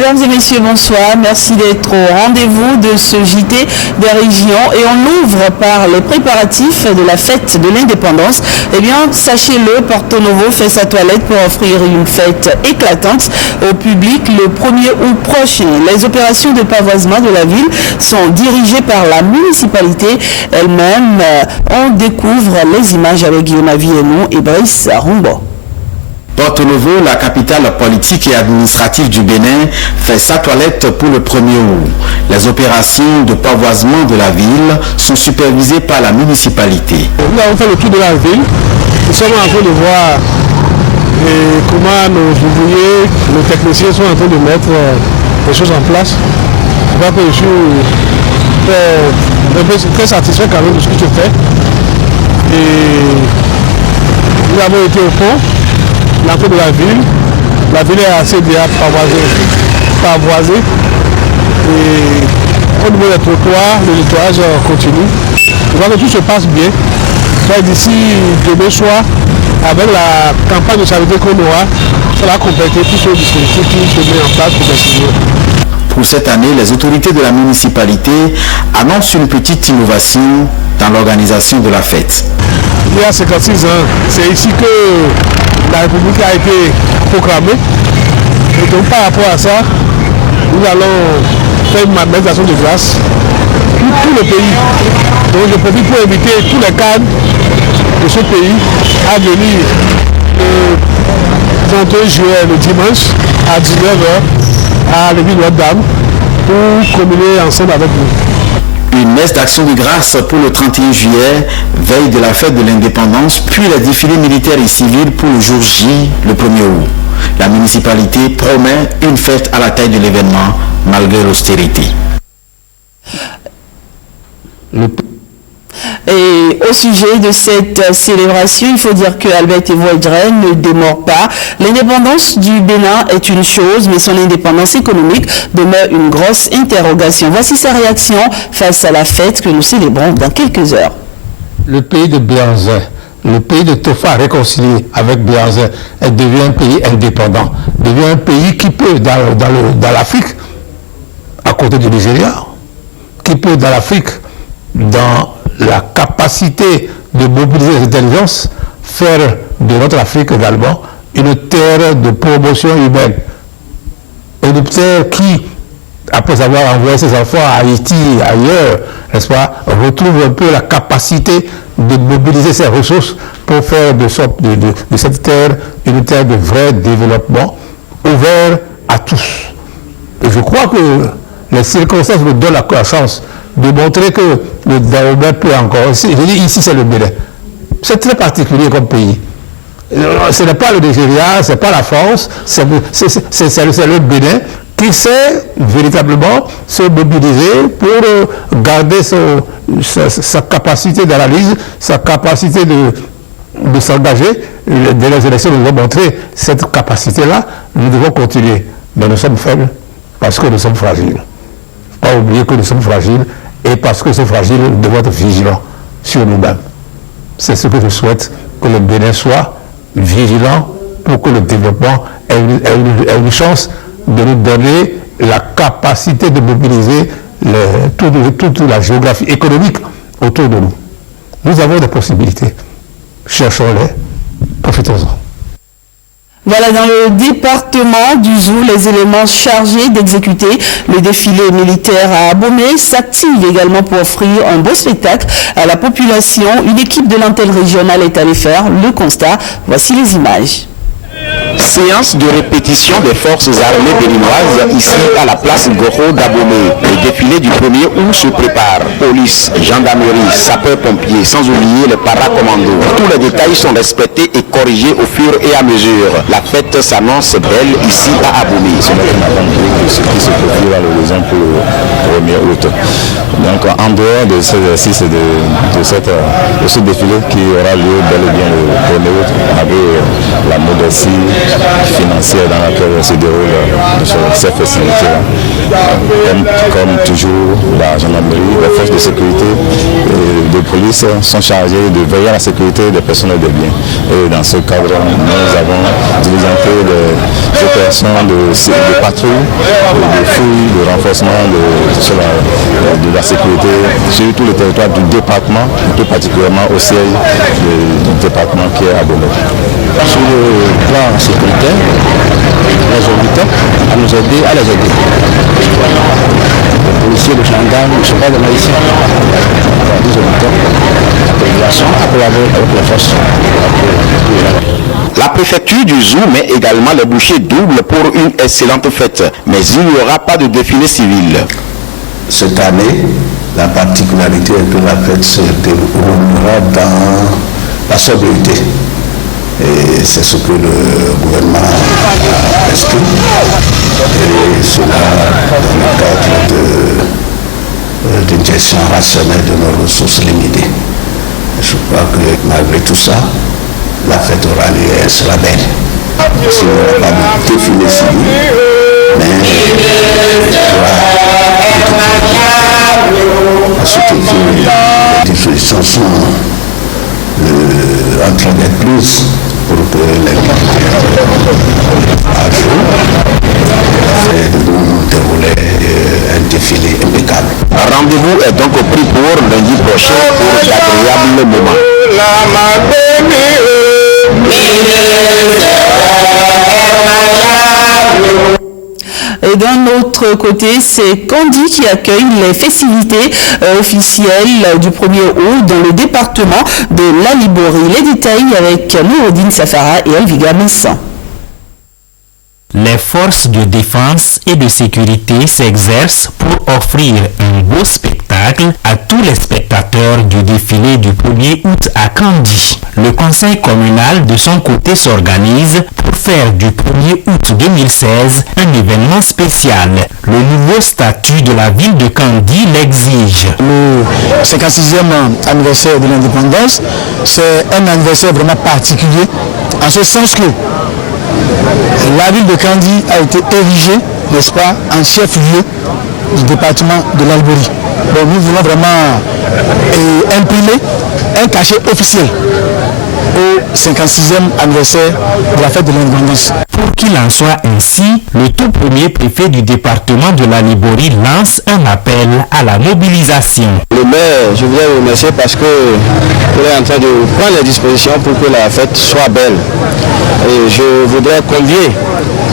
Mesdames et messieurs, bonsoir. Merci d'être au rendez-vous de ce JT des régions. Et on ouvre par les préparatifs de la fête de l'indépendance. Eh bien, sachez-le, Porto Novo fait sa toilette pour offrir une fête éclatante au public le 1er août prochain. Les opérations de pavoisement de la ville sont dirigées par la municipalité elle-même. On découvre les images avec Guillaume Avienou et Brice Rumbo. Porto Novo, la capitale politique et administrative du Bénin, fait sa toilette pour le 1er août. Les opérations de pavoisement de la ville sont supervisées par la municipalité. Nous avons fait le tour de la ville. Nous sommes en train de voir comment nos ouvriers, nos techniciens sont en train de mettre les choses en place. Je crois que je suis très satisfait quand même de ce que je fais. Et nous avons été au pont. L'entrée de la ville est assez bien pavoisée et au niveau des trottoirs, le nettoyage continue. Je vois que tout se passe bien. D'ici demain soir, avec la campagne de charité qu'on aura, ça va compléter tout ce dispositif qui se met en place progressivement. Pour cette année, les autorités de la municipalité annoncent une petite innovation dans l'organisation de la fête. Il y a 56 ans, c'est ici que la République a été proclamée. Et donc par rapport à ça, nous allons faire une manifestation de grâce pour tout le pays. Donc je profite pour inviter tous les cadres de ce pays à venir le 31 juillet, le dimanche, à 19h, à l'église Notre-Dame, pour communier ensemble avec vous. Une messe d'action de grâce pour le 31 juillet, veille de la fête de l'indépendance, puis les défilés militaires et civils pour le jour J, le 1er août. La municipalité promet une fête à la taille de l'événement, malgré l'austérité. Et au sujet de cette célébration, il faut dire que Albert Evoidren ne démord pas. L'indépendance du Bénin est une chose, mais son indépendance économique demeure une grosse interrogation. Voici sa réaction face à la fête que nous célébrons dans quelques heures. Le pays de Béanzin, le pays de Tofa réconcilié avec Béanzin, elle devient un pays indépendant, devient un pays qui peut, dans l'Afrique, à côté du Nigeria, qui peut, dans l'Afrique, dans la capacité de mobiliser les intelligences, faire de notre Afrique également une terre de promotion humaine. Une terre qui, après avoir envoyé ses enfants à Haïti et ailleurs, n'est-ce pas, retrouve un peu la capacité de mobiliser ses ressources pour faire de cette terre une terre de vrai développement, ouvert à tous. Et je crois que les circonstances nous donnent la chance de montrer que le Dahomey peut encore. Je dis ici, c'est le Bénin. C'est très particulier comme pays. Ce n'est pas le Nigeria, ce n'est pas la France, c'est le Bénin qui sait véritablement se mobiliser pour garder sa capacité d'analyse, sa capacité de s'engager. Les élections nous ont montré cette capacité-là. Nous devons continuer. Mais nous sommes faibles parce que nous sommes fragiles. Pas oublier que nous sommes fragiles, et parce que nous sommes fragiles, nous devons être vigilants sur nous-mêmes. C'est ce que je souhaite, que le Bénin soit vigilant pour que le développement ait une chance de nous donner la capacité de mobiliser toute la géographie économique autour de nous. Nous avons des possibilités. Cherchons-les, profitons-en. Voilà, dans le département du Zou, les éléments chargés d'exécuter le défilé militaire à Abomey s'activent également pour offrir un beau spectacle à la population. Une équipe de l'antenne régionale est allée faire le constat. Voici les images. Séance de répétition des forces armées béninoises ici à la place Goro d'Abomey. Le défilé du 1er août se prépare. Police, gendarmerie, sapeurs-pompiers, sans oublier les paracommandos. Tous les détails sont respectés et corrigés au fur et à mesure. La fête s'annonce belle ici à Abomey. Ce qui se profile à l'horizon pour le 1er août. Donc en dehors de cet exercice de ce défilé qui aura lieu bel et bien le 1er août, avec la modestie financière dans laquelle se déroule ces festivités-là. Comme toujours, la gendarmerie, les forces de sécurité de de police sont chargés de veiller à la sécurité des personnes et des biens. Et dans ce cadre, nous avons diligenté des opérations de patrouille, de fouilles, de renforcement de la sécurité sur tout le territoire du département, tout particulièrement au siège du département qui est à Abomey. Sur le plan sécuritaire, les auditeurs à nous aider, à les aider. Les policiers, les gendarmes ne sont pas des magiciens. Les auditeurs, la population a collaboré avec les forces. La préfecture du Zou met également les bouchées doubles pour une excellente fête, mais il n'y aura pas de défilé civil. Cette année, la particularité est que la fête se déroulera dans la sobriété. Et c'est ce que le gouvernement a prescrit. Et cela dans le cadre d'une gestion rationnelle de nos ressources limitées. Je crois que malgré tout ça, la fête aura lieu et sera belle. S'il n'y aura pas de défilé civil, mais à ce que les dispositions sont en train d'être prises pour que les militaires à jour et de nous dérouler un défilé impeccable. Rendez-vous est donc pris pour lundi prochain pour d'agréables moments. Et d'un autre côté, c'est Kandi qui accueille les festivités officielles du 1er août dans le département de la Liborie. Les détails avec Nouroudine Safara et Elviga Messan. Les forces de défense et de sécurité s'exercent pour offrir un beau spectacle à tous les spectateurs du défilé du 1er août à Kandi. Le conseil communal de son côté s'organise pour faire du 1er août 2016 un événement spécial. Le nouveau statut de la ville de Kandi l'exige. Le 56e anniversaire de l'indépendance, c'est un anniversaire vraiment particulier, en ce sens que la ville de Kandi a été érigée, n'est-ce pas, en chef-lieu du département de l'Albouri. Donc nous voulons vraiment imprimer un cachet officiel au 56e anniversaire de la fête de l'indépendance. Pour qu'il en soit ainsi, le tout premier préfet du département de la Liborie lance un appel à la mobilisation. Le maire, je voudrais le remercier parce qu'il est en train de prendre les dispositions pour que la fête soit belle. Et je voudrais convier,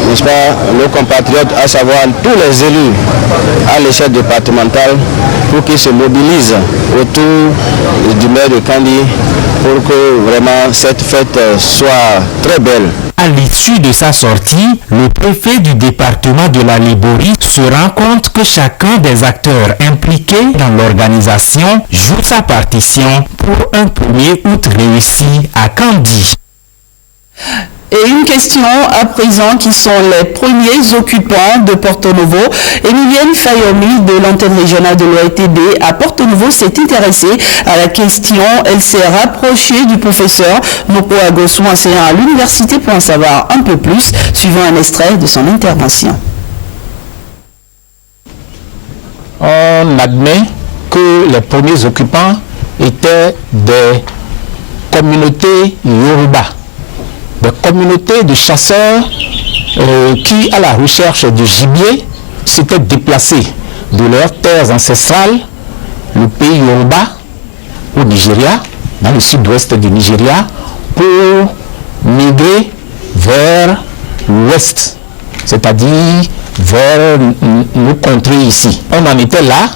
n'est-ce pas, nos compatriotes, à savoir tous les élus à l'échelle départementale, pour qu'ils se mobilisent autour du maire de Kandi pour que vraiment cette fête soit très belle. À l'issue de sa sortie, le préfet du département de la Liborie se rend compte que chacun des acteurs impliqués dans l'organisation joue sa partition pour un 1er août réussi à Kandi. Et une question à présent, qui sont les premiers occupants de Porto Novo. Emilienne Fayomi de l'antenne régionale de l'OITB à Porto Novo s'est intéressée à la question. Elle s'est rapprochée du professeur Noko Agosu, enseignant à l'université, pour en savoir un peu plus, suivant un extrait de son intervention. On admet que les premiers occupants étaient des communautés Yoruba, des communautés de chasseurs qui, à la recherche de gibier, s'étaient déplacés de leurs terres ancestrales, le pays Yoruba, au Nigeria, dans le sud-ouest du Nigeria, pour migrer vers l'ouest, c'est-à-dire vers nos contrées ici. On en était là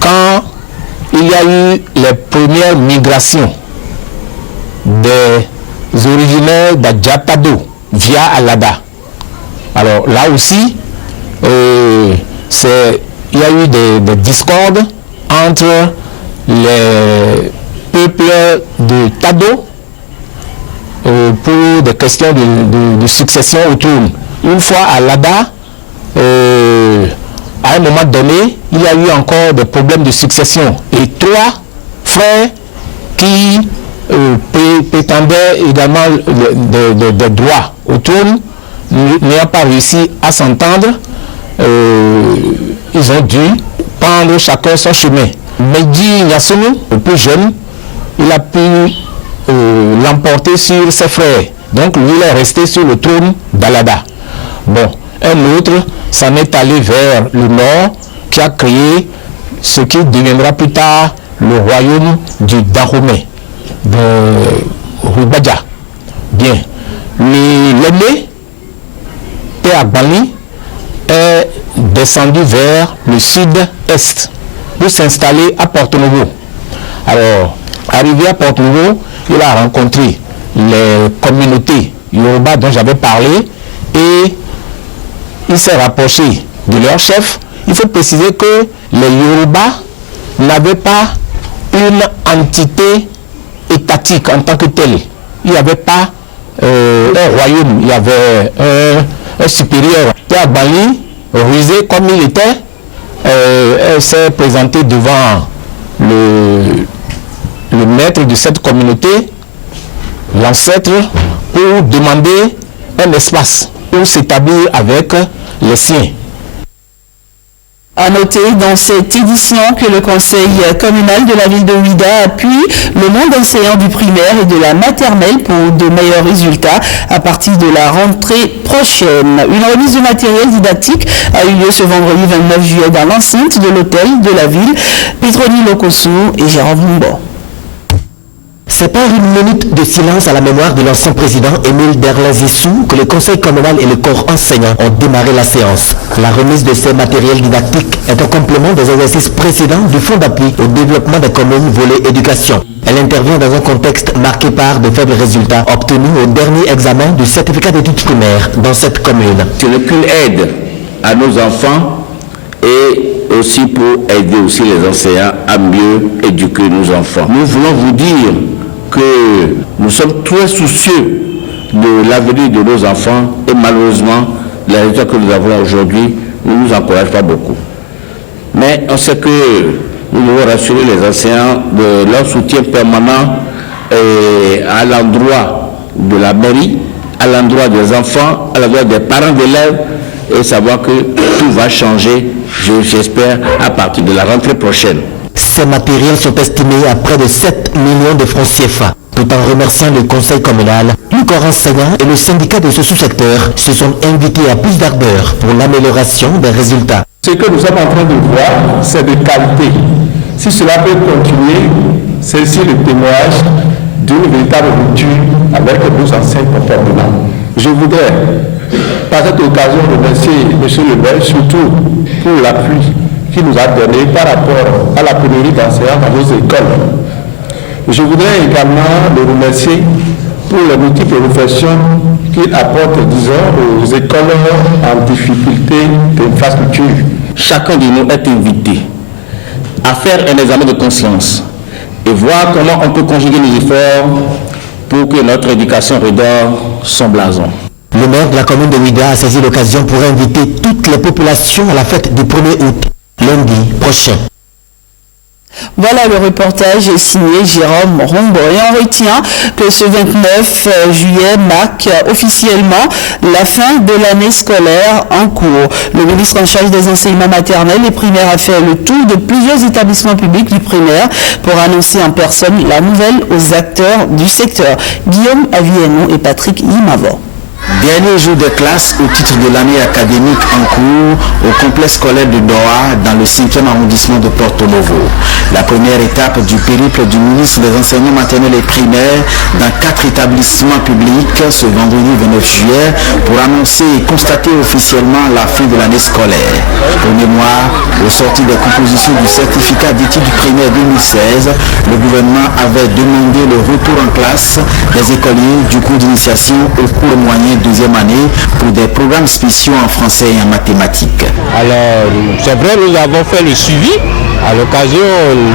quand il y a eu les premières migrations des originaires d'Adjapado via Alada. Alors là aussi, il y a eu des discordes entre les peuples de Tado pour des questions de succession au trône. Une fois à Alada, à un moment donné, il y a eu encore des problèmes de succession. Et 3 frères qui prétendaient également des droits au trône, n'ayant pas réussi à s'entendre, ils ont dû prendre chacun son chemin. Mehdi Yassounou, le plus jeune, il a pu l'emporter sur ses frères. Donc lui, il est resté sur le trône d'Alada. Bon, un autre s'en est allé vers le nord, qui a créé ce qui deviendra plus tard le royaume du Dahomey, de Rubadja. Bien. L'aîné, Péagbali, est descendu vers le sud-est pour s'installer à Porto-Novo. Alors, arrivé à Porto-Novo, il a rencontré les communautés Yoruba dont j'avais parlé et il s'est rapproché de leur chef. Il faut préciser que les Yoruba n'avaient pas une entité étatique en tant que telle. Il n'y avait pas un royaume, il y avait un supérieur. Péagbali, rusé comme il était, s'est présenté devant le maître de cette communauté, l'ancêtre, pour demander un espace pour s'établir avec les siens. À noter dans cette édition que le conseil communal de la ville de Ouidah appuie le monde enseignant du primaire et de la maternelle pour de meilleurs résultats à partir de la rentrée prochaine. Une remise de matériel didactique a eu lieu ce vendredi 29 juillet dans l'enceinte de l'hôtel de la ville. Petroni Lokosu et Jérôme Mumbo. C'est par une minute de silence à la mémoire de l'ancien président Émile Derlazissou que le conseil communal et le corps enseignant ont démarré la séance. La remise de ces matériels didactiques est un complément des exercices précédents du Fonds d'appui au développement des communes volet éducation. Elle intervient dans un contexte marqué par de faibles résultats obtenus au dernier examen du certificat d'études primaires dans cette commune. Ce n'est qu'une aide à nos enfants et aussi pour aider aussi les enseignants à mieux éduquer nos enfants. Nous voulons vous dire que nous sommes très soucieux de l'avenir de nos enfants et malheureusement, les résultats que nous avons aujourd'hui ne nous encouragent pas beaucoup. Mais on sait que nous devons rassurer les enseignants de leur soutien permanent à l'endroit de la mairie, à l'endroit des enfants, à l'endroit des parents d'élèves et savoir que tout va changer, j'espère, à partir de la rentrée prochaine. Ces matériels sont estimés à près de 7 millions de francs CFA. Tout en remerciant le conseil communal, le corps enseignant et le syndicat de ce sous-secteur se sont invités à plus d'ardeur pour l'amélioration des résultats. Ce que nous sommes en train de voir, c'est de qualité. Si cela peut continuer, c'est aussi le témoignage d'une véritable rupture avec nos anciens comportements. Je voudrais, par cette occasion, remercier M. le maire, surtout pour l'appui qu'il nous a donné par rapport à la pénurie d'enseignants dans nos écoles. Je voudrais également le remercier pour les multiples réflexions qu'il apporte, disons, aux écoles en difficulté d'infrastructure. Chacun de nous est invité à faire un examen de conscience et voir comment on peut conjuguer les efforts pour que notre éducation redore son blason. Le maire de la commune de Ouidah a saisi l'occasion pour inviter toutes les populations à la fête du 1er août, lundi prochain. Voilà, le reportage est signé Jérôme Rombo. Et on retient que ce 29 juillet marque officiellement la fin de l'année scolaire en cours. Le ministre en charge des enseignements maternels et primaires a fait le tour de plusieurs établissements publics du primaire pour annoncer en personne la nouvelle aux acteurs du secteur. Guillaume Avieno et Patrick Yimavo. Dernier jour de classe au titre de l'année académique en cours au complexe scolaire de Doha dans le 5e arrondissement de Porto Novo. La première étape du périple du ministre des enseignements maternels et primaires dans 4 établissements publics ce vendredi 29 juillet pour annoncer et constater officiellement la fin de l'année scolaire. Pour mémoire, au sortir des compositions du certificat d'études primaires 2016, le gouvernement avait demandé le retour en classe des écoliers du cours d'initiation au cours moyen deuxième année pour des programmes spéciaux en français et en mathématiques. Alors, c'est vrai, nous avons fait le suivi. À l'occasion,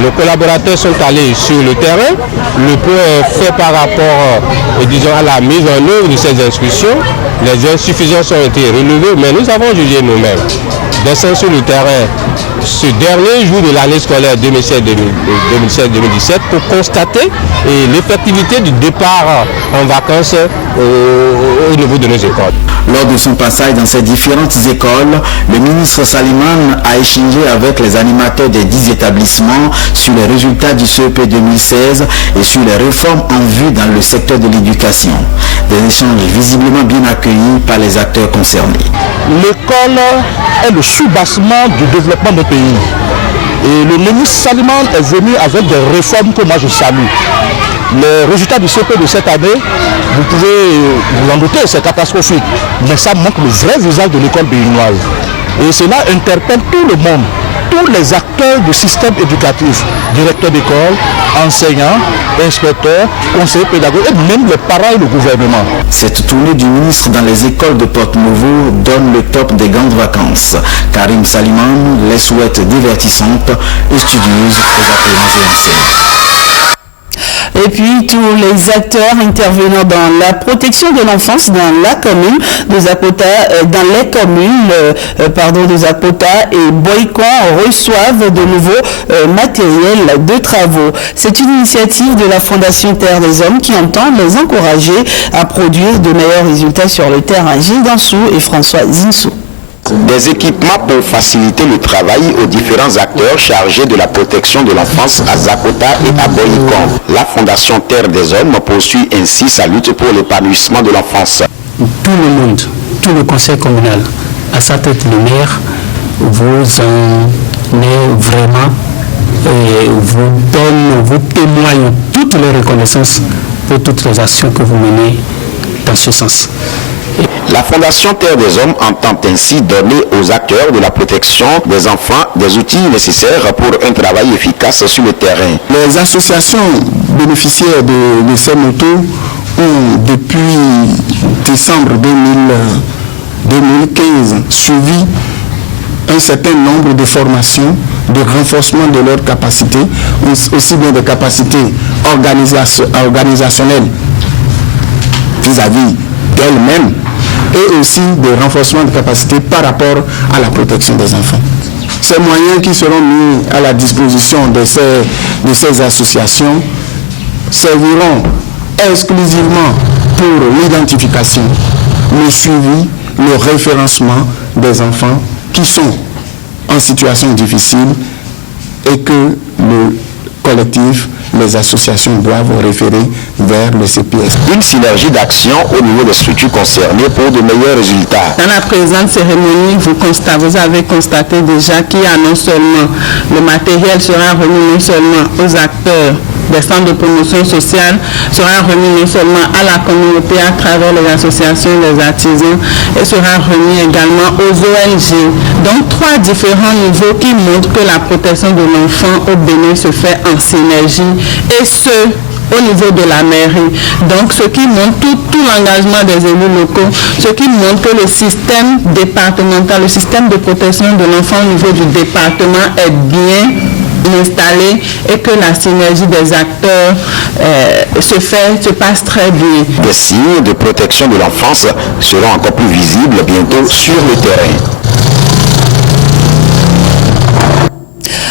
nos collaborateurs sont allés sur le terrain. Le point est fait par rapport, disons, à la mise en œuvre de ces inscriptions. Les insuffisances ont été relevées, mais nous avons jugé nous-mêmes. Descendre sur le terrain, ce dernier jour de l'année scolaire 2016-2017 pour constater l'effectivité du départ en vacances au niveau de nos écoles. Lors de son passage dans ces différentes écoles, le ministre Salimane a échangé avec les animateurs des 10 établissements sur les résultats du CEP 2016 et sur les réformes en vue dans le secteur de l'éducation. Des échanges visiblement bien accueillis par les acteurs concernés. L'école est le soubassement du développement du pays. Et le ministre Salimane est venu avec des réformes que moi je salue. Les résultats du CP de cette année, vous pouvez vous en douter, c'est catastrophique. Mais ça montre le vrai visage de l'école béninoise. Et cela interpelle tout le monde, tous les acteurs du système éducatif, directeurs d'école, enseignants, inspecteurs, conseillers pédagogiques et même les parents et le gouvernement. Cette tournée du ministre dans les écoles de Porto-Novo donne le top des grandes vacances. Karim Salimane les souhaite divertissantes et studieuses aux apprenants et enseignants. Et puis tous les acteurs intervenant dans la protection de l'enfance dans la commune de Zakota, dans les communes de Zakota et Boycon reçoivent de nouveaux matériels de travaux. C'est une initiative de la Fondation Terre des Hommes qui entend les encourager à produire de meilleurs résultats sur le terrain. Gilles Dansou et François Zinsou. Des équipements pour faciliter le travail aux différents acteurs chargés de la protection de l'enfance à Zakota et à Boycon. La Fondation Terre des Hommes poursuit ainsi sa lutte pour l'épanouissement de l'enfance. Tout le monde, tout le conseil communal, à sa tête le maire, vous en est vraiment, vous témoigne toutes les reconnaissances pour toutes les actions que vous menez dans ce sens. La Fondation Terre des Hommes entend ainsi donner aux acteurs de la protection des enfants des outils nécessaires pour un travail efficace sur le terrain. Les associations bénéficiaires de ces motos ont depuis décembre 2015 suivi un certain nombre de formations de renforcement de leurs capacités, aussi bien de capacités organisationnelles vis-à-vis d'elles-mêmes, et aussi de renforcement de capacité par rapport à la protection des enfants. Ces moyens qui seront mis à la disposition de ces associations serviront exclusivement pour l'identification, le suivi, le référencement des enfants qui sont en situation difficile et que le collectif, les associations doivent référer vers le CPS. Une synergie d'action au niveau des structures concernées pour de meilleurs résultats. Dans la présente cérémonie, vous avez constaté déjà qu'il y a non seulement le matériel sera remis non seulement aux acteurs des centres de promotion sociale, sera remis non seulement à la communauté à travers les associations des artisans et sera remis également aux ONG. Donc 3 différents niveaux qui montrent que la protection de l'enfant au Bénin se fait en synergie et ce au niveau de la mairie. Donc ce qui montre tout l'engagement des élus locaux, ce qui montre que le système départemental, le système de protection de l'enfant au niveau du département est bien installé et que la synergie des acteurs se passe très bien. Des signes de protection de l'enfance seront encore plus visibles bientôt sur le terrain.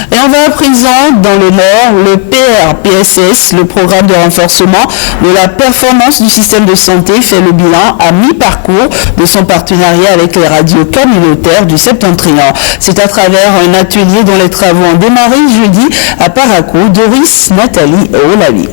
Et on va à présent dans le Nord, le PRPSS, le programme de renforcement de la performance du système de santé, fait le bilan à mi-parcours de son partenariat avec les radios communautaires du Septentrion. C'est à travers un atelier dont les travaux ont démarré jeudi à Parakou. Doris, Nathalie et Olavi.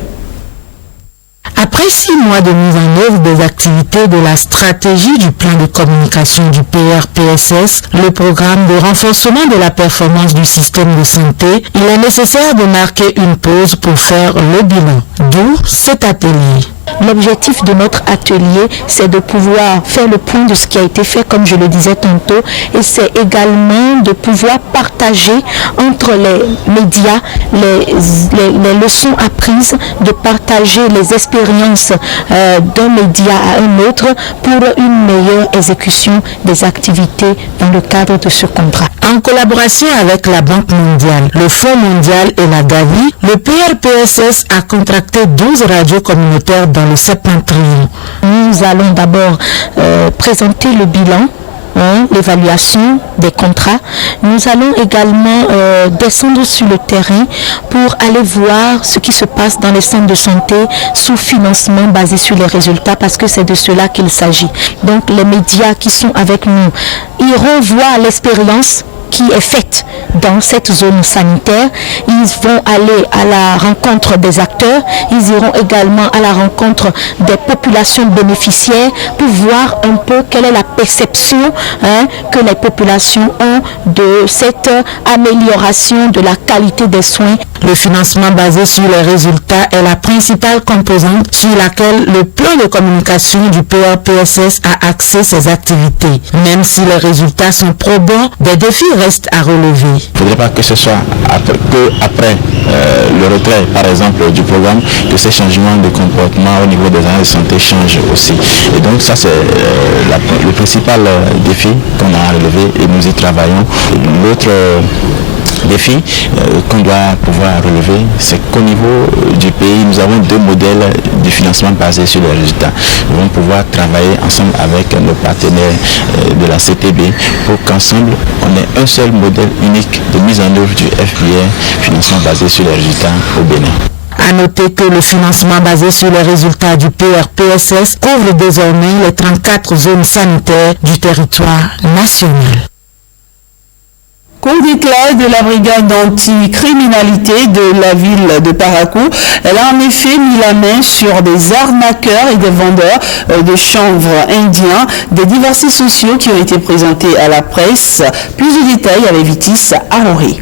Après 6 mois de mise en œuvre des activités de la stratégie du plan de communication du PRPSS, le programme de renforcement de la performance du système de santé, il est nécessaire de marquer une pause pour faire le bilan. D'où cet atelier. L'objectif de notre atelier, c'est de pouvoir faire le point de ce qui a été fait, comme je le disais tantôt, et c'est également de pouvoir partager entre les médias les leçons apprises, de partager les expériences d'un média à un autre pour une meilleure exécution des activités dans le cadre de ce contrat. En collaboration avec la Banque mondiale, le Fonds mondial et la Gavi, le PRPSS a contracté 12 radios communautaires dans le Septentrion. Nous allons d'abord présenter le bilan l'évaluation des contrats. Nous allons également descendre sur le terrain pour aller voir ce qui se passe dans les centres de santé sous financement basé sur les résultats, parce que c'est de cela qu'il s'agit. Donc les médias qui sont avec nous iront voir l'expérience qui est faite dans cette zone sanitaire. Ils vont aller à la rencontre des acteurs, ils iront également à la rencontre des populations bénéficiaires pour voir un peu quelle est la perception que les populations ont de cette amélioration de la qualité des soins. Le financement basé sur les résultats est la principale composante sur laquelle le plan de communication du PRPSS a axé ses activités. Même si les résultats sont probants, des défis restent à relever. Il ne faudrait pas que ce soit après le retrait, par exemple, du programme, que ces changements de comportement au niveau des agents de santé changent aussi. Et donc ça, c'est le principal défi qu'on a à relever et nous y travaillons. L'autre défi qu'on doit pouvoir relever, c'est qu'au niveau du pays, nous avons deux modèles de financement basés sur les résultats. Nous allons pouvoir travailler ensemble avec nos partenaires de la CTB pour qu'ensemble, on ait un seul modèle unique de mise en œuvre du FPR, financement basé sur les résultats au Bénin. À noter que le financement basé sur les résultats du PRPSS couvre désormais les 34 zones sanitaires du territoire national. Coup d'éclat de la brigade anti-criminalité de la ville de Parakou. Elle a en effet mis la main sur des arnaqueurs et des vendeurs de chanvre indiens, des diversités sociaux qui ont été présentés à la presse. Plus de détails avec Vitis Arori.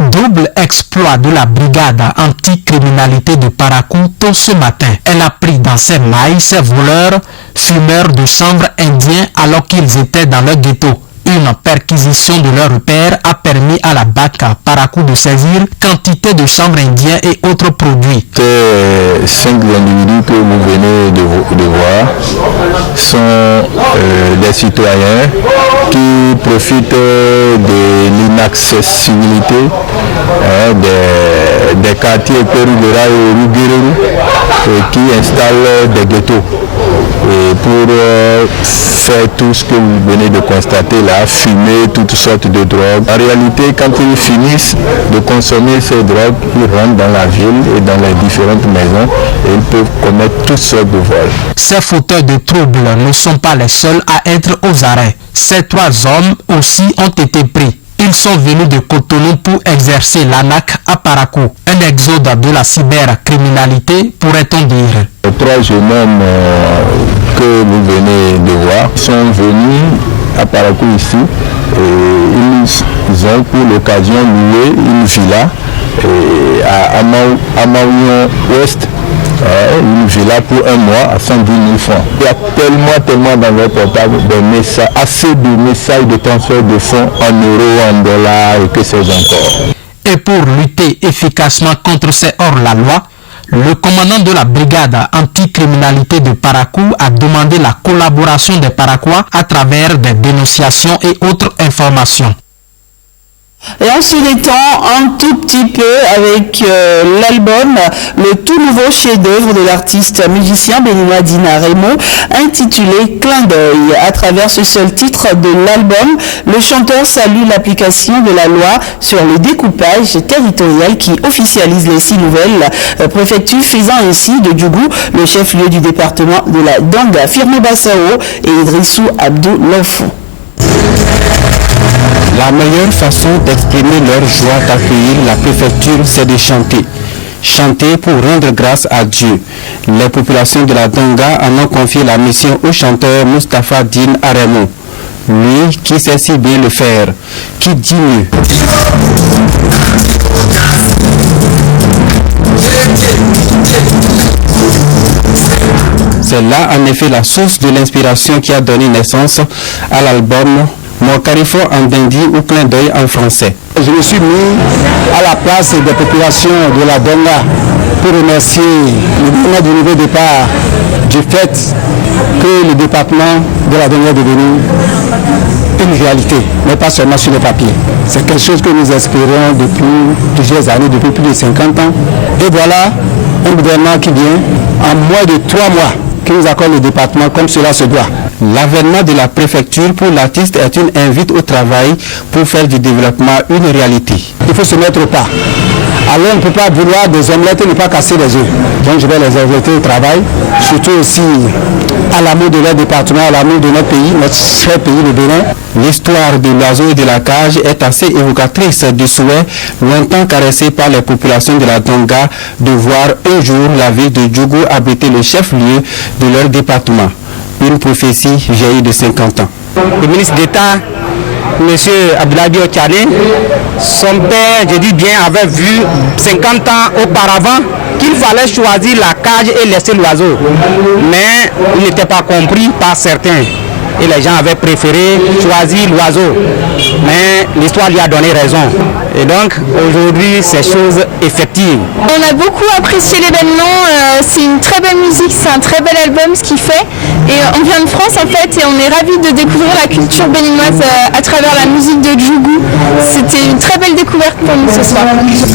Double exploit de la brigade anti-criminalité de Parakou tôt ce matin. Elle a pris dans ses mailles ces voleurs, fumeurs de chanvre indien alors qu'ils étaient dans leur ghetto. Une perquisition de leur repère a permis à la BAC Parakou de saisir quantité de chanvre indien et autres produits. Ces 5 individus que vous venez de voir sont des citoyens qui profitent de l'inaccessibilité des quartiers Pérugera et Ruguérou qui installent des ghettos. Et pour faire tout ce que vous venez de constater là, fumer toutes sortes de drogues. En réalité, quand ils finissent de consommer ces drogues, ils rentrent dans la ville et dans les différentes maisons et ils peuvent commettre toutes sortes de vols. Ces fauteurs de troubles ne sont pas les seuls à être aux arrêts. Ces 3 hommes aussi ont été pris. Ils sont venus de Cotonou pour exercer l'ANAC à Parakou. Un exode de la cybercriminalité, pourrait-on dire. Les 3 jeunes hommes que vous venez de voir sont venus à Parakou ici et ils ont pour l'occasion loué une villa à Amaouion Ouest. Une villa pour un mois à 110 000 francs. Il y a tellement dans leur portable assez de messages de transfert de fonds en euros, en dollars et que sais-je encore. Et pour lutter efficacement contre ces hors-la-loi, le commandant de la brigade anti-criminalité de Parakou a demandé la collaboration des Parakois à travers des dénonciations et autres informations. Et on se détend un tout petit peu avec l'album, le tout nouveau chef-d'œuvre de l'artiste musicien béninois Dina Raymond, intitulé Clin d'œil. À travers ce seul titre de l'album, le chanteur salue l'application de la loi sur le découpage territorial qui officialise les 6 nouvelles préfectures, faisant ainsi de Djougou le chef-lieu du département de la Danga. Firmo Bassao et Idrissou Abdou Lofou. La meilleure façon d'exprimer leur joie d'accueillir la préfecture, c'est de chanter. Chanter pour rendre grâce à Dieu. Les populations de la Donga en ont confié la mission au chanteur Mustapha Din Aremo. Lui qui sait si bien le faire, qui dit mieux. C'est là en effet la source de l'inspiration qui a donné naissance à l'album Mon Carrefour en dindi ou Clin d'œil en français. Je me suis mis à la place des populations de la Donga pour remercier le gouvernement du nouveau départ du fait que le département de la Donga est devenu une réalité, mais pas seulement sur le papier. C'est quelque chose que nous espérons depuis plusieurs années, depuis plus de 50 ans. Et voilà un gouvernement qui vient en moins de 3 mois, qui nous accorde le département comme cela se doit. L'avènement de la préfecture pour l'artiste est une invite au travail pour faire du développement une réalité. Il faut se mettre au pas. Alors on ne peut pas vouloir des omelettes et ne pas casser les œufs. Donc je vais les inviter au travail, surtout aussi à l'amour de leur département, à l'amour de notre pays, notre cher pays, le Bénin. L'histoire de l'oiseau et de la cage est assez évocatrice du souhait, longtemps caressé par les populations de la Donga, de voir un jour la ville de Djougou abriter le chef-lieu de leur département. Une prophétie vieille de 50 ans. Le ministre d'État, M. Abdoulaye Diop-Tchane, son père, je dis bien, avait vu 50 ans auparavant qu'il fallait choisir la cage et laisser l'oiseau. Mais il n'était pas compris par certains. Et les gens avaient préféré choisir l'oiseau. Mais l'histoire lui a donné raison. Et donc, aujourd'hui, c'est chose effective. On a beaucoup apprécié l'événement. C'est une très belle musique, c'est un très bel album ce qu'il fait. Et on vient de France en fait, et on est ravis de découvrir la culture béninoise à travers la musique de Djougou. C'était une très belle découverte pour nous ce soir.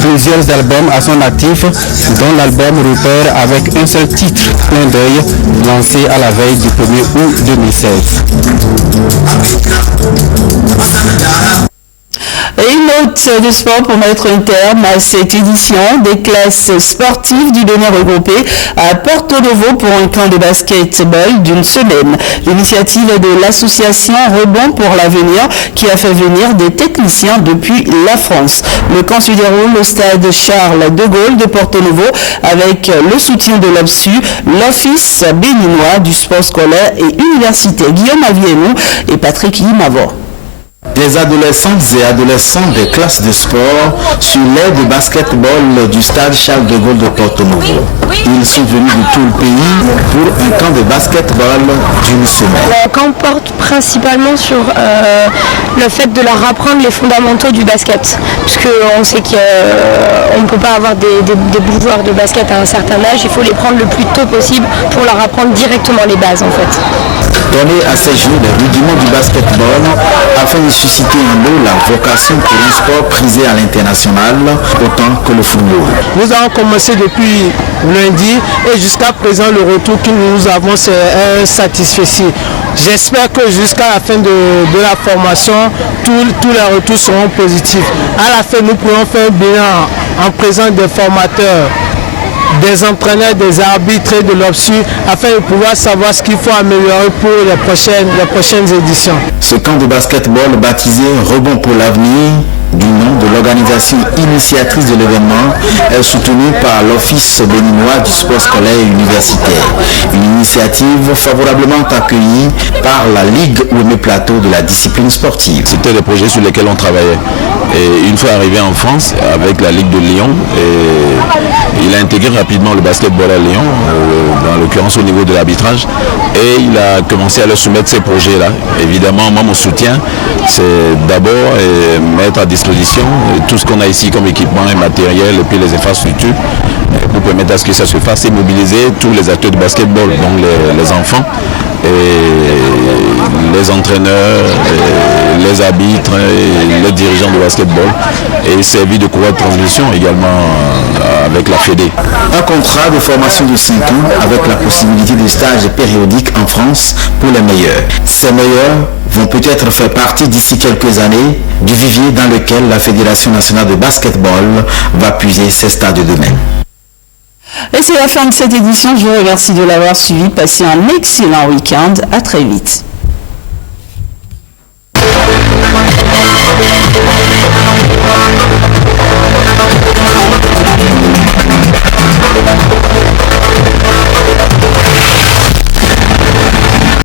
Plusieurs albums à son actif, dont l'album Repère avec un seul titre, Plein d'œil, lancé à la veille du 1er août 2016. Et une note de sport pour mettre un terme à cette édition des classes sportives du Bénin regroupées à Porto Novo pour un camp de basketball d'une semaine. L'initiative de l'association Rebond pour l'avenir qui a fait venir des techniciens depuis la France. Le camp se déroule au stade Charles de Gaulle de Porto Novo avec le soutien de l'OBSU, l'Office béninois du sport scolaire et universitaire. Guillaume Avienou et Patrick Yimavo. Des adolescentes et adolescents des classes de sport sur l'aire de basketball du stade Charles de Gaulle de Porto Novo. Ils sont venus de tout le pays pour un camp de basketball d'une semaine. Le camp porte principalement sur le fait de leur apprendre les fondamentaux du basket. Puisqu'on sait qu'on ne peut pas avoir des joueurs de basket à un certain âge, il faut les prendre le plus tôt possible pour leur apprendre directement les bases en fait. Donner à ces jeunes les rudiments du basketball afin de susciter en eux la vocation pour un sport prisé à l'international autant que le football. Nous avons commencé depuis lundi et jusqu'à présent le retour que nous avons c'est un satisfait. J'espère que jusqu'à la fin de la formation, tous les retours seront positifs. À la fin, nous pourrons faire un bilan en présence des formateurs, des entraîneurs, des arbitres et de l'OBSU afin de pouvoir savoir ce qu'il faut améliorer pour les prochaines éditions. Ce camp de basketball baptisé Rebond pour l'avenir, du nom de l'organisation initiatrice de l'événement, est soutenu par l'Office béninois du sport scolaire et universitaire. Une initiative favorablement accueillie par la Ligue Ouémé Plateau de la discipline sportive. C'était des projets sur lesquels on travaillait. Et une fois arrivé en France avec la Ligue de Lyon, il a intégré rapidement le basketball à Lyon, dans l'occurrence au niveau de l'arbitrage, et il a commencé à leur soumettre ces projets-là. Évidemment, moi, mon soutien, c'est d'abord mettre à disposition tout ce qu'on a ici comme équipement et matériel, et puis les infrastructures, pour permettre à ce que ça se fasse et mobiliser tous les acteurs de basketball, donc les enfants, et les entraîneurs, et les arbitres, et les dirigeants de basketball, et servir de courroie de transmission également avec la Fédé. Un contrat de formation de 5 ans avec la possibilité de stage périodique en France pour les meilleurs. Ces meilleurs vont peut-être faire partie d'ici quelques années du vivier dans lequel la Fédération nationale de basketball va puiser ses stades de demain. Et c'est la fin de cette édition. Je vous remercie de l'avoir suivi. Passez un excellent week-end. À très vite.